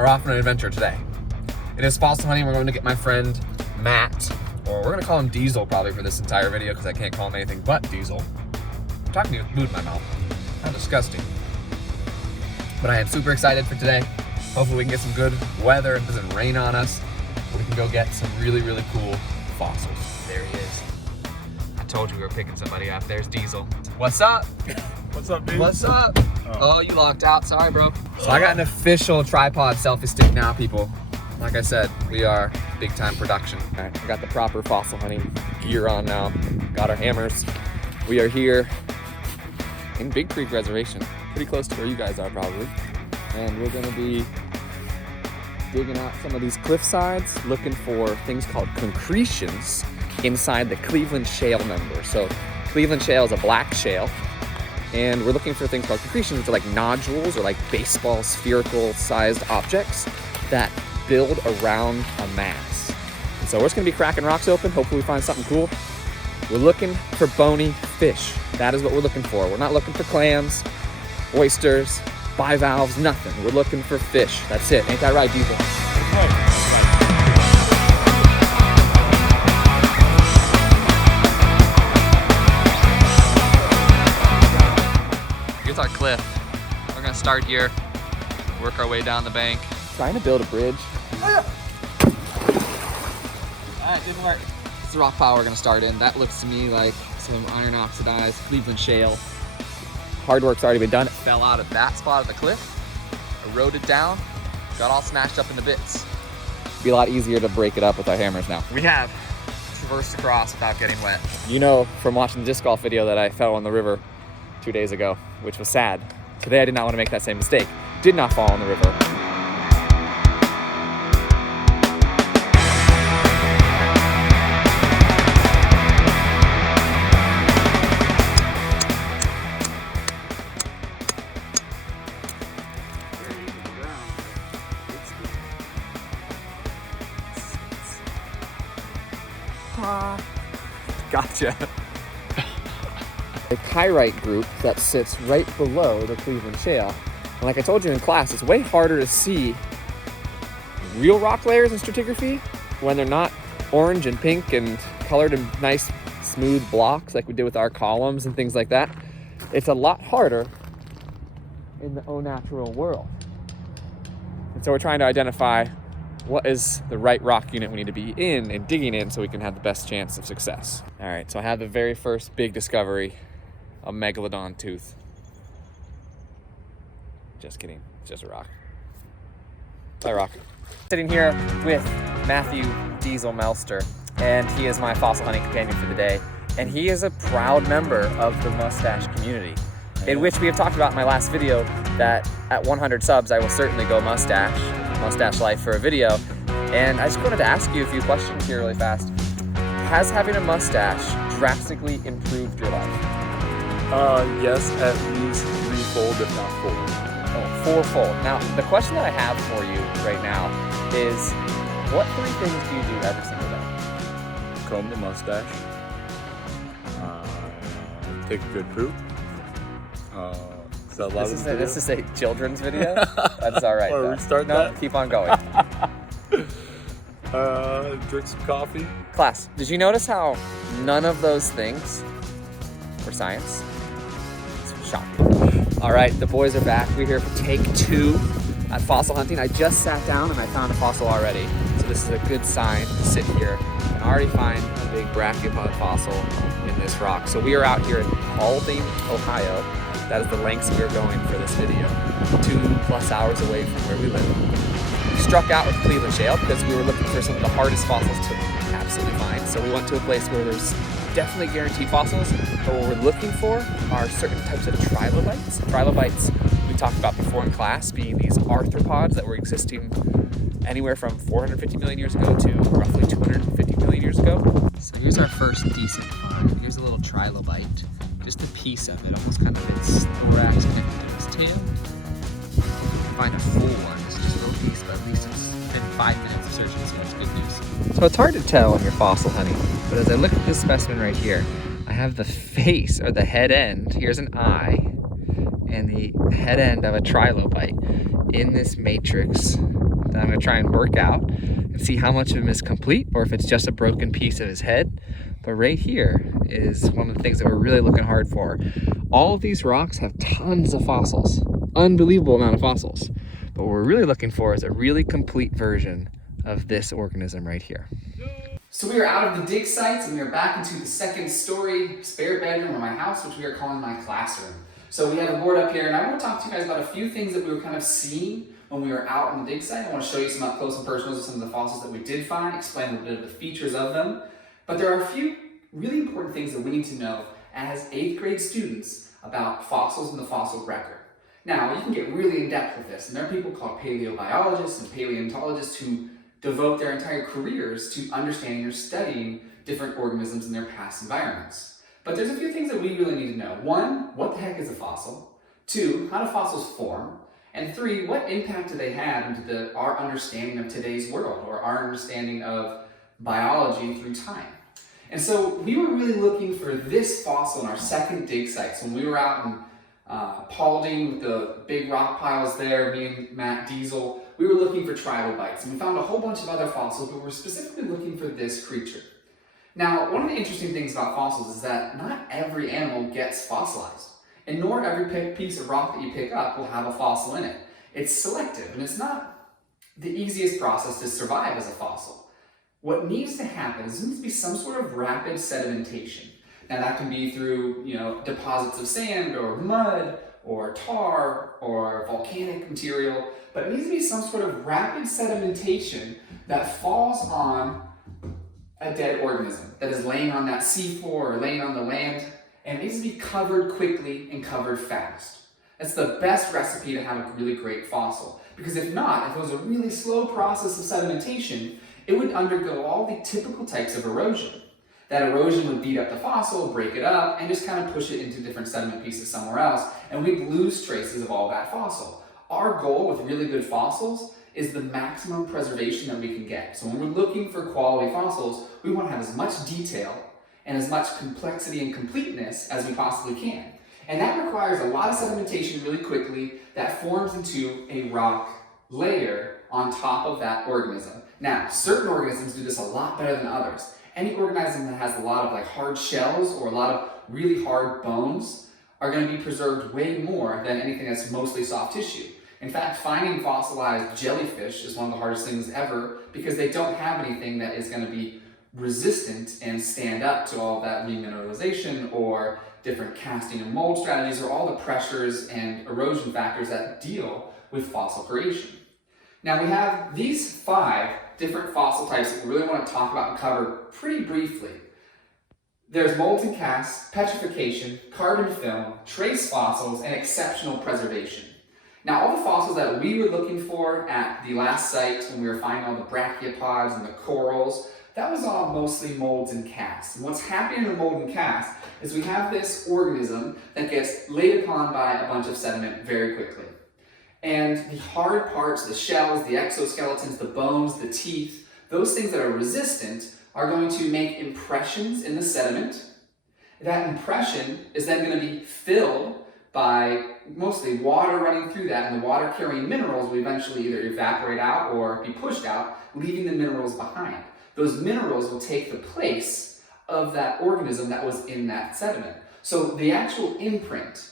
are off on an adventure today. It is fossil hunting. We're going to get my friend Matt, or we're going to call him Diesel probably for this entire video because I can't call him anything but Diesel. I'm talking to you with food in my mouth. How disgusting. But I am super excited for today. Hopefully we can get some good weather. It doesn't rain on us. We can go get some really, really cool fossils. There he is. I told you we were picking somebody up. There's Diesel. What's up? What's up, dude? What's up? Oh, you locked out. Sorry, bro. So I got an official tripod selfie stick now, people. Like I said, we are big time production. All right, I got the proper fossil hunting gear on now. Got our hammers. We are here in Big Creek Reservation, pretty close to where you guys are probably. And we're gonna be digging out some of these cliff sides, looking for things called concretions inside the Cleveland Shale number. So Cleveland Shale is a black shale, and we're looking for things called concretions, which are like nodules or like baseball spherical sized objects that build around a mass. And so we're just gonna be cracking rocks open. Hopefully we find something cool. We're looking for bony fish. That is what we're looking for. We're not looking for clams, oysters, bivalves, nothing. We're looking for fish. That's it. Ain't that right, Diesel? Here's our cliff. We're gonna start here, work our way down the bank. Trying to build a bridge. All right, didn't work. This is the rock pile we're gonna start in. That looks to me like some iron oxidized Cleveland shale. Hard work's already been done. It fell out at that spot of the cliff, eroded down, got all smashed up into bits. It'd be a lot easier to break it up with our hammers now. We have traversed across without getting wet. You know from watching the disc golf video that I fell in the river 2 days ago, which was sad. Today I did not want to make that same mistake. Did not fall in the river. Gotcha. The Kyrite group that sits right below the Cleveland Shale. And like I told you in class, it's way harder to see real rock layers in stratigraphy when they're not orange and pink and colored in nice smooth blocks like we did with our columns and things like that. It's a lot harder in the au natural world. And so we're trying to identify what is the right rock unit we need to be in and digging in so we can have the best chance of success. All right, so I have the very first big discovery, a megalodon tooth. Just kidding, it's just a rock. Bye, rock. Sitting here with Matthew Diesel Melster, and he is my fossil hunting companion for the day. And he is a proud member of the mustache community, in which we have talked about in my last video that at 100 subs, I will certainly go mustache life for a video. And I just wanted to ask you a few questions here really fast. Has having a mustache drastically improved your life? Yes, at least threefold, if not four. Oh, fourfold. Now, the question that I have for you right now is, what 3 things do you do every single day? Comb the mustache. Take a good poop. This is a children's video? That's all right. Or restart no, that? keep on going. Drink some coffee. Class, did you notice how none of those things were science? It's shocking. All right, the boys are back. We're here for take 2 at fossil hunting. I just sat down and I found a fossil already. So this is a good sign to sit here and already find a big brachiopod fossil in this rock. So we are out here in Albany, Ohio. That is the lengths we are going for this video. 2+ hours away from where we live. We struck out with Cleveland Shale because we were looking for some of the hardest fossils to absolutely find. So we went to a place where there's definitely guaranteed fossils, but what we're looking for are certain types of trilobites. Trilobites we talked about before in class being these arthropods that were existing anywhere from 450 million years ago to roughly 250 million years ago. So here's our first decent find. Here's a little trilobite. Just a piece of it, almost kind of its thorax connected to its tail. Find a full one, it's just a little piece, but at least it's been 5 minutes of searching, so that's good news. So it's hard to tell when you're fossil hunting, but as I look at this specimen right here, I have the face, or the head end, here's an eye, and the head end of a trilobite in this matrix that I'm going to try and work out and see how much of him is complete or if it's just a broken piece of his head. But right here is one of the things that we're really looking hard for. All of these rocks have tons of fossils, unbelievable amount of fossils. But what we're really looking for is a really complete version of this organism right here. So we are out of the dig sites and we are back into the second story spare bedroom of my house, which we are calling my classroom. So we have a board up here, and I want to talk to you guys about a few things that we were kind of seeing when we were out on the dig site. I want to show you some up close and personals of some of the fossils that we did find, explain a little bit of the features of them. But there are a few really important things that we need to know as 8th grade students about fossils and the fossil record. Now, you can get really in depth with this, and there are people called paleobiologists and paleontologists who devote their entire careers to understanding or studying different organisms in their past environments. But there's a few things that we really need to know. 1, what the heck is a fossil? 2, how do fossils form? And 3, what impact do they have into our understanding of today's world or our understanding of biology through time? And so we were really looking for this fossil in our second dig sites when we were out in Paulding with the big rock piles there, me and Matt Diesel. We were looking for trilobites, and we found a whole bunch of other fossils, but we're specifically looking for this creature. Now, one of the interesting things about fossils is that not every animal gets fossilized, and nor every piece of rock that you pick up will have a fossil in it. It's selective, and it's not the easiest process to survive as a fossil. What needs to happen is there needs to be some sort of rapid sedimentation. Now that can be through, deposits of sand or mud or tar or volcanic material, but it needs to be some sort of rapid sedimentation that falls on a dead organism that is laying on that seafloor or laying on the land, and it needs to be covered quickly and covered fast. That's the best recipe to have a really great fossil, because if not, if it was a really slow process of sedimentation, it would undergo all the typical types of erosion. That erosion would beat up the fossil, break it up, and just kind of push it into different sediment pieces somewhere else, and we'd lose traces of all that fossil. Our goal with really good fossils is the maximum preservation that we can get. So when we're looking for quality fossils, we want to have as much detail and as much complexity and completeness as we possibly can. And that requires a lot of sedimentation really quickly that forms into a rock layer on top of that organism. Now, certain organisms do this a lot better than others. Any organism that has a lot of hard shells or a lot of really hard bones are going to be preserved way more than anything that's mostly soft tissue. In fact, finding fossilized jellyfish is one of the hardest things ever because they don't have anything that is going to be resistant and stand up to all of that remineralization or different casting and mold strategies or all the pressures and erosion factors that deal with fossil creation. Now we have these 5 different fossil types that we really want to talk about and cover pretty briefly. There's molds and casts, petrification, carbon film, trace fossils, and exceptional preservation. Now all the fossils that we were looking for at the last site when we were finding all the brachiopods and the corals, that was all mostly molds and casts. And what's happening in the mold and cast is we have this organism that gets laid upon by a bunch of sediment very quickly. And the hard parts, the shells, the exoskeletons, the bones, the teeth, those things that are resistant are going to make impressions in the sediment. That impression is then going to be filled by mostly water running through that, and the water carrying minerals will eventually either evaporate out or be pushed out, leaving the minerals behind. Those minerals will take the place of that organism that was in that sediment. So the actual imprint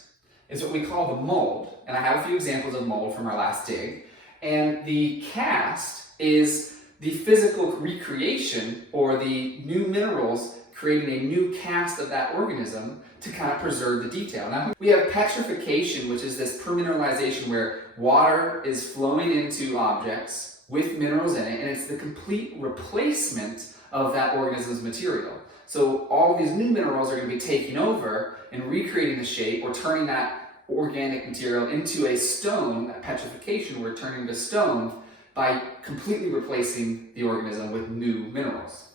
is what we call the mold, and I have a few examples of mold from our last dig, and the cast is the physical recreation or the new minerals creating a new cast of that organism to kind of preserve the detail. Now we have petrification, which is this permineralization where water is flowing into objects with minerals in it, and it's the complete replacement of that organism's material. So all of these new minerals are going to be taking over and recreating the shape or turning that organic material into a stone. That petrification, we're turning to stone by completely replacing the organism with new minerals.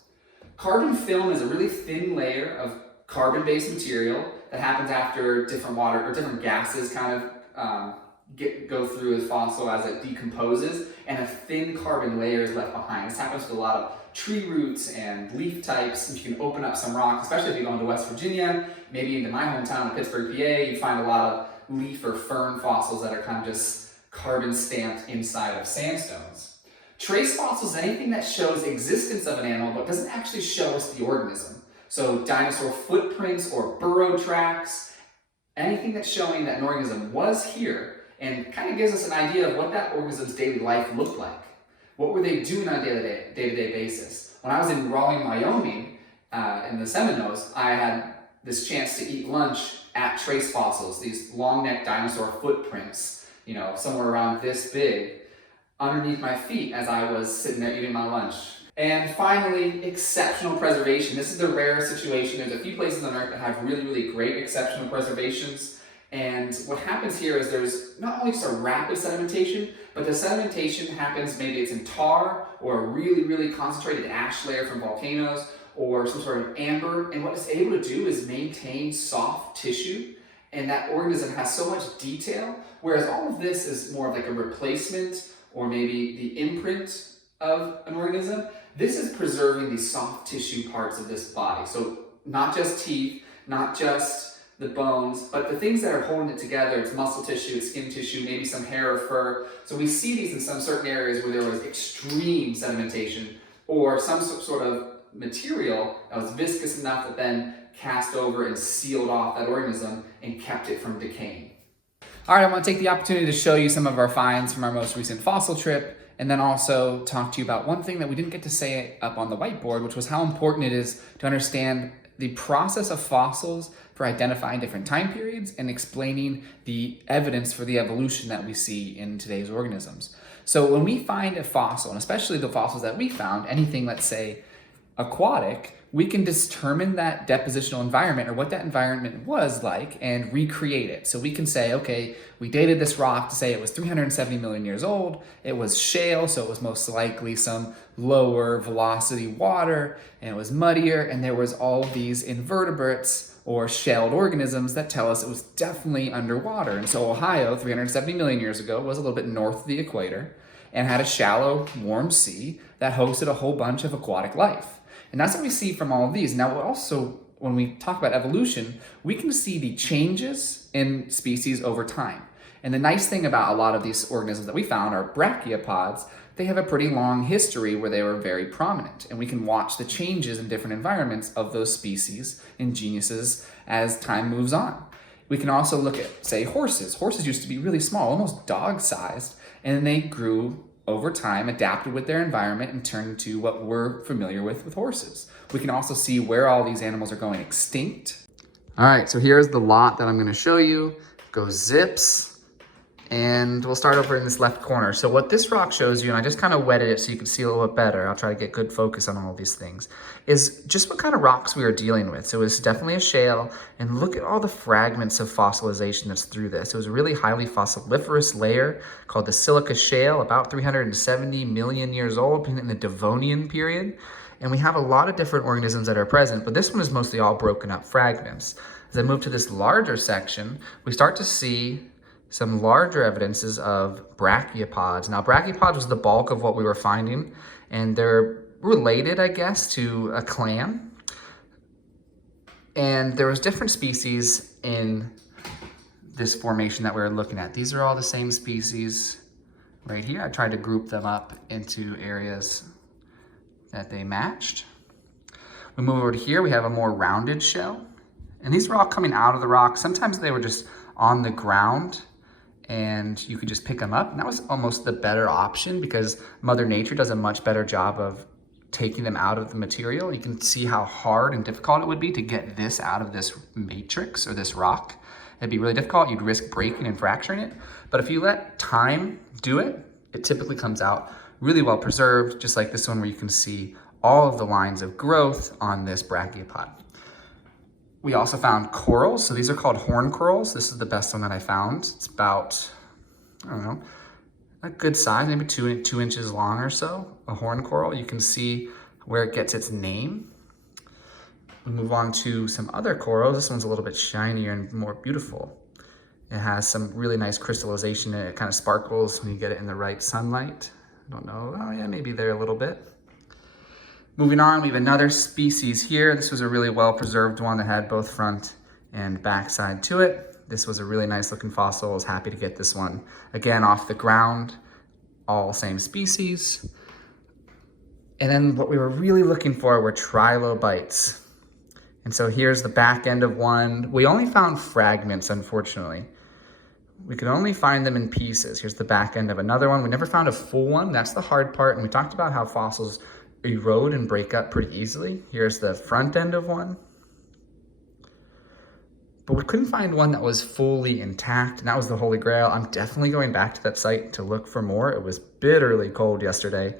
Carbon film is a really thin layer of carbon-based material that happens after different water or different gases kind of go through a fossil as it decomposes, and a thin carbon layer is left behind. This happens with a lot of tree roots and leaf types. If you can open up some rock, especially if you go into West Virginia, maybe into my hometown of Pittsburgh, PA, you find a lot of leaf or fern fossils that are kind of just carbon stamped inside of sandstones. Trace fossils is anything that shows existence of an animal but doesn't actually show us the organism. So dinosaur footprints or burrow tracks, anything that's showing that an organism was here and kind of gives us an idea of what that organism's daily life looked like. What were they doing on a day-to-day basis? When I was in Rawlings, Wyoming, in the Seminoles, I had this chance to eat lunch at trace fossils, these long-necked dinosaur footprints, you know, somewhere around this big, underneath my feet as I was sitting there eating my lunch. And finally, exceptional preservation. This is the rare situation. There's a few places on Earth that have really, really great exceptional preservations. And what happens here is there's not only just a rapid sedimentation, but the sedimentation happens, maybe it's in tar or a really, really concentrated ash layer from volcanoes or some sort of amber. And what it's able to do is maintain soft tissue. And that organism has so much detail, whereas all of this is more of like a replacement or maybe the imprint of an organism. This is preserving the soft tissue parts of this body. So not just teeth, not just the bones, but the things that are holding it together. It's muscle tissue, it's skin tissue, maybe some hair or fur. So we see these in some certain areas where there was extreme sedimentation or some sort of material that was viscous enough that then cast over and sealed off that organism and kept it from decaying. All right, I want to take the opportunity to show you some of our finds from our most recent fossil trip, and then also talk to you about one thing that we didn't get to say up on the whiteboard, which was how important it is to understand the process of fossils for identifying different time periods and explaining the evidence for the evolution that we see in today's organisms. So when we find a fossil, and especially the fossils that we found, anything, let's say, aquatic, we can determine that depositional environment or what that environment was like and recreate it. So we can say, okay, we dated this rock to say it was 370 million years old. It was shale, so it was most likely some lower velocity water, and it was muddier, and there was all these invertebrates or shelled organisms that tell us it was definitely underwater. And so Ohio, 370 million years ago, was a little bit north of the equator and had a shallow, warm sea that hosted a whole bunch of aquatic life. And that's what we see from all of these. Now, also, when we talk about evolution, we can see the changes in species over time. And the nice thing about a lot of these organisms that we found are brachiopods. They have a pretty long history where they were very prominent. And we can watch the changes in different environments of those species and genuses as time moves on. We can also look at, say, horses. Horses used to be really small, almost dog-sized, and they grew over time, adapted with their environment, and turned into what we're familiar with horses. We can also see where all these animals are going extinct. All right, so here's the lot that I'm gonna show you. Go zips, and we'll start over in this left corner. So what this rock shows you, and I just kind of wetted it so you can see a little bit better, I'll try to get good focus on all of these things, is just what kind of rocks we are dealing with. So it's definitely a shale, and look at all the fragments of fossilization that's through this. It was a really highly fossiliferous layer called the silica shale, about 370 million years old, in the Devonian period. And we have a lot of different organisms that are present, but this one is mostly all broken up fragments. As I move to this larger section, we start to see some larger evidences of brachiopods. Now, brachiopods was the bulk of what we were finding, and they're related, I guess, to a clam. And there was different species in this formation that we were looking at. These are all the same species right here. I tried to group them up into areas that they matched. We move over to here, we have a more rounded shell. And these were all coming out of the rock. Sometimes they were just on the ground and you could just pick them up. And that was almost the better option because Mother Nature does a much better job of taking them out of the material. You can see how hard and difficult it would be to get this out of this matrix or this rock. It'd be really difficult. You'd risk breaking and fracturing it. But if you let time do it, it typically comes out really well preserved, just like this one where you can see all of the lines of growth on this brachiopod. We also found corals. So these are called horn corals. This is the best one that I found. It's about, I don't know, a good size, maybe two inches long or so, a horn coral. You can see where it gets its name. We move on to some other corals. This one's a little bit shinier and more beautiful. It has some really nice crystallization and it kind of sparkles when you get it in the right sunlight. I don't know, oh yeah, maybe there a little bit. Moving on, we have another species here. This was a really well-preserved one that had both front and back side to it. This was a really nice looking fossil. I was happy to get this one. Again, off the ground, all same species. And then what we were really looking for were trilobites. And so here's the back end of one. We only found fragments, unfortunately. We could only find them in pieces. Here's the back end of another one. We never found a full one. That's the hard part. And we talked about how fossils erode and break up pretty easily. Here's the front end of one. But we couldn't find one that was fully intact, and that was the Holy Grail. I'm definitely going back to that site to look for more. It was bitterly cold yesterday,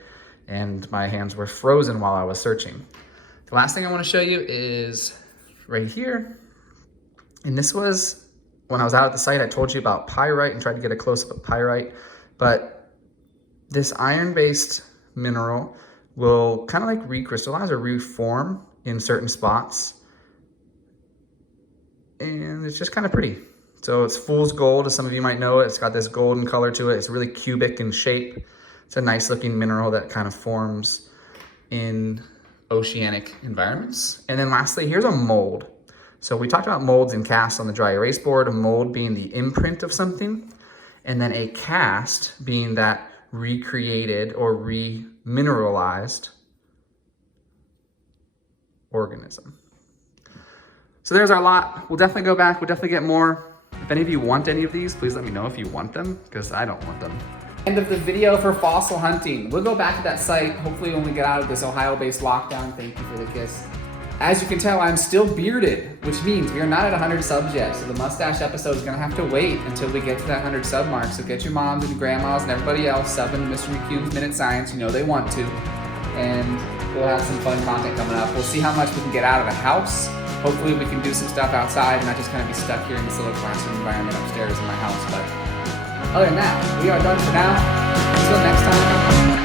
and my hands were frozen while I was searching. The last thing I want to show you is right here. And this was, when I was out at the site, I told you about pyrite and tried to get a close-up of pyrite. But this iron-based mineral will kind of like recrystallize or reform in certain spots. And it's just kind of pretty. So it's fool's gold, as some of you might know it. It's got this golden color to it. It's really cubic in shape. It's a nice looking mineral that kind of forms in oceanic environments. And then lastly, here's a mold. So we talked about molds and casts on the dry erase board, a mold being the imprint of something, and then a cast being that recreated or remineralized organism. So there's our lot. We'll definitely go back. We'll definitely get more. If any of you want any of these, please let me know if you want them, because I don't want them. End of the video for fossil hunting. We'll go back to that site, hopefully when we get out of this Ohio-based lockdown. Thank you for the kiss. As you can tell, I'm still bearded, which means we are not at 100 subs yet. So the mustache episode is gonna have to wait until we get to that 100 sub mark. So get your moms and grandmas and everybody else subbing to Mr. McCube's Minute Science. You know they want to. And we'll have some fun content coming up. We'll see how much we can get out of the house. Hopefully we can do some stuff outside and not just kind of be stuck here in this little classroom environment upstairs in my house. But other than that, we are done for now. Until next time.